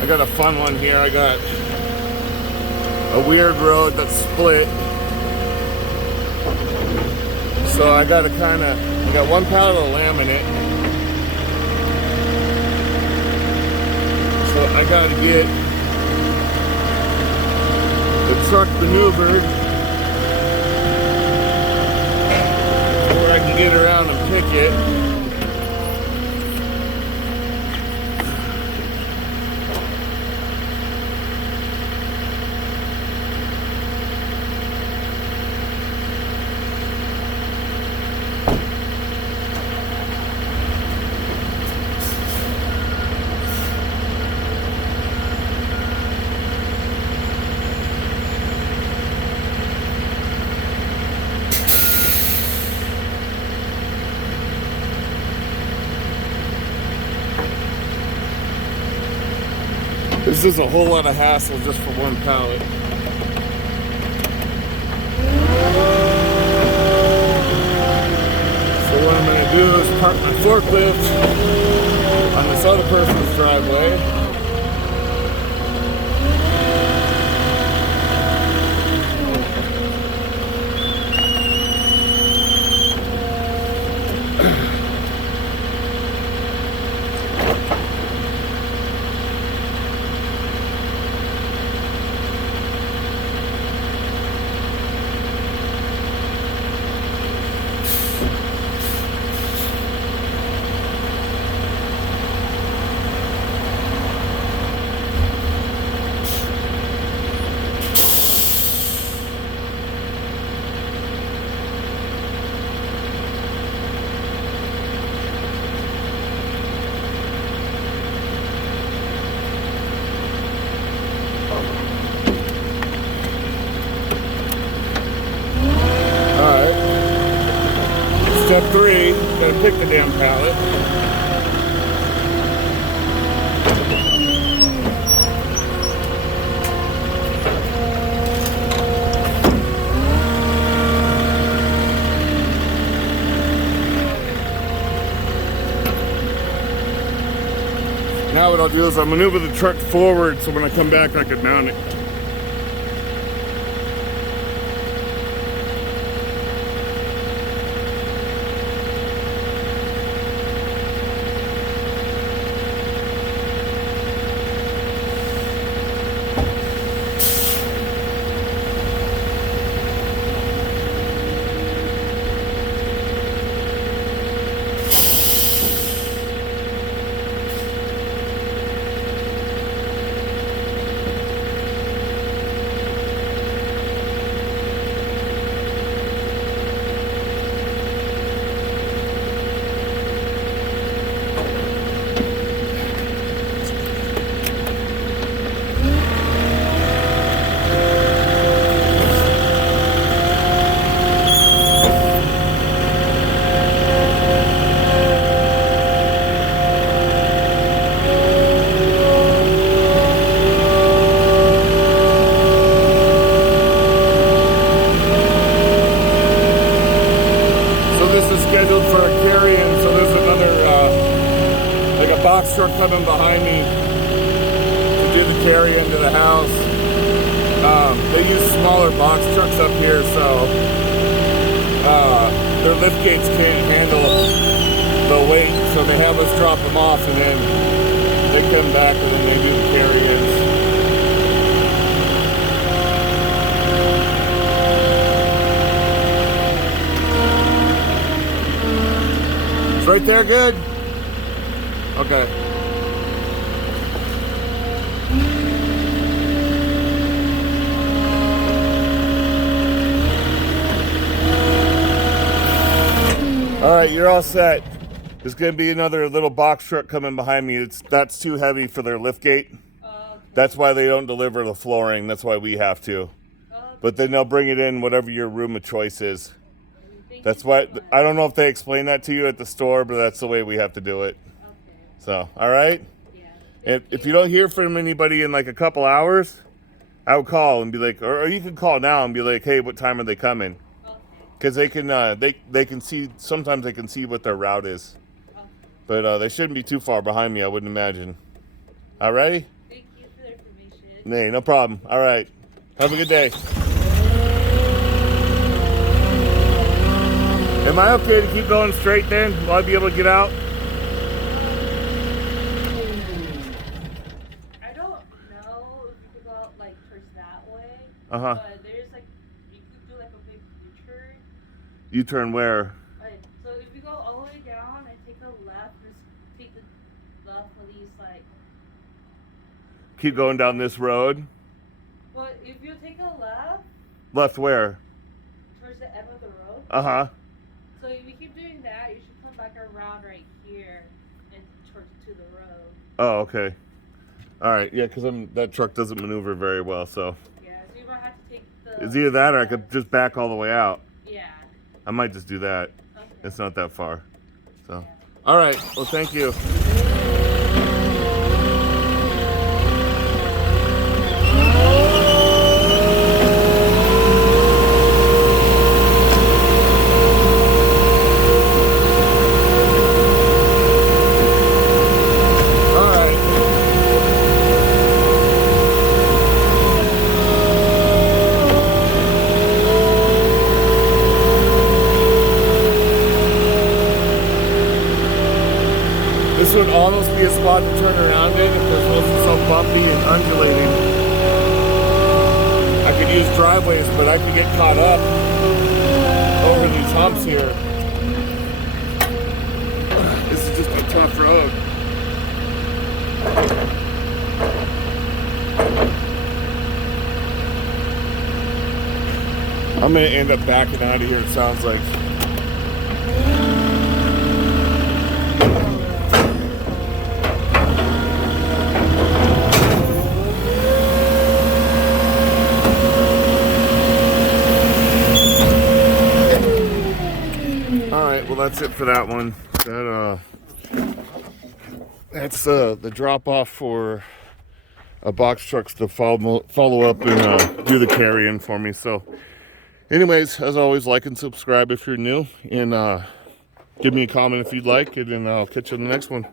I got a fun one here. I got a weird road that's split. So I got one pallet of laminate. So I gotta get the truck maneuvered where I can get around and pick it. This is a whole lot of hassle just for one pallet. So what I'm going to do is park my forklift on this other person's driveway. Step 3, gotta pick the damn pallet. Now what I'll do is I'll maneuver the truck forward so when I come back I can mount it. Box truck coming behind me to do the carry into the house. They use smaller box trucks up here, so their lift gates can't handle the weight, so they have us drop them off and then they come back and then they do the carry-ins. It's right there, good? Okay. All right, you're all set. There's gonna be another little box truck coming behind me. That's too heavy for their lift gate. Okay. That's why they don't deliver the flooring. That's why we have to. Okay. But then they'll bring it in whatever your room of choice is. That's why I don't know if they explain that to you at the store, but that's the way we have to do it. So, all right? Yeah. If you don't hear from anybody in like a couple hours, I would call and be like, or you can call now and be like, hey, what time are they coming? Because they can they can see, sometimes they can see what their route is. But they shouldn't be too far behind me, I wouldn't imagine. All righty? Hey, no problem. All right. Have a good day. Am I okay to keep going straight then? Will I be able to get out? I don't know if you could go out like towards that way. Uh-huh. But there's like, you could do like a big U-turn. U-turn where? Like, so if you go all the way down and take a left, just take the left at least like. Keep going down this road? Well, if you take a left. Left where? Towards the end of the road. Uh-huh. So if you keep doing that, you should come back around right here and towards to the road. Oh, okay. All right, yeah, because that truck doesn't maneuver very well, so. Yeah, so you might have to take the. It's either that or I could just back all the way out. Yeah. I might just do that. Okay. It's not that far. So. Yeah. All right, well, thank you. This would almost be a spot to turn around in if this wasn't so bumpy and undulating. I could use driveways, but I could get caught up over these humps here. This is just a tough road. I'm gonna end up backing out of here, it sounds like. Well, that's it for that one. That's the drop off for a box trucks to follow up and do the carry-in for me. So, anyways, as always, like and subscribe if you're new, and give me a comment if you'd like it, and I'll catch you on the next one.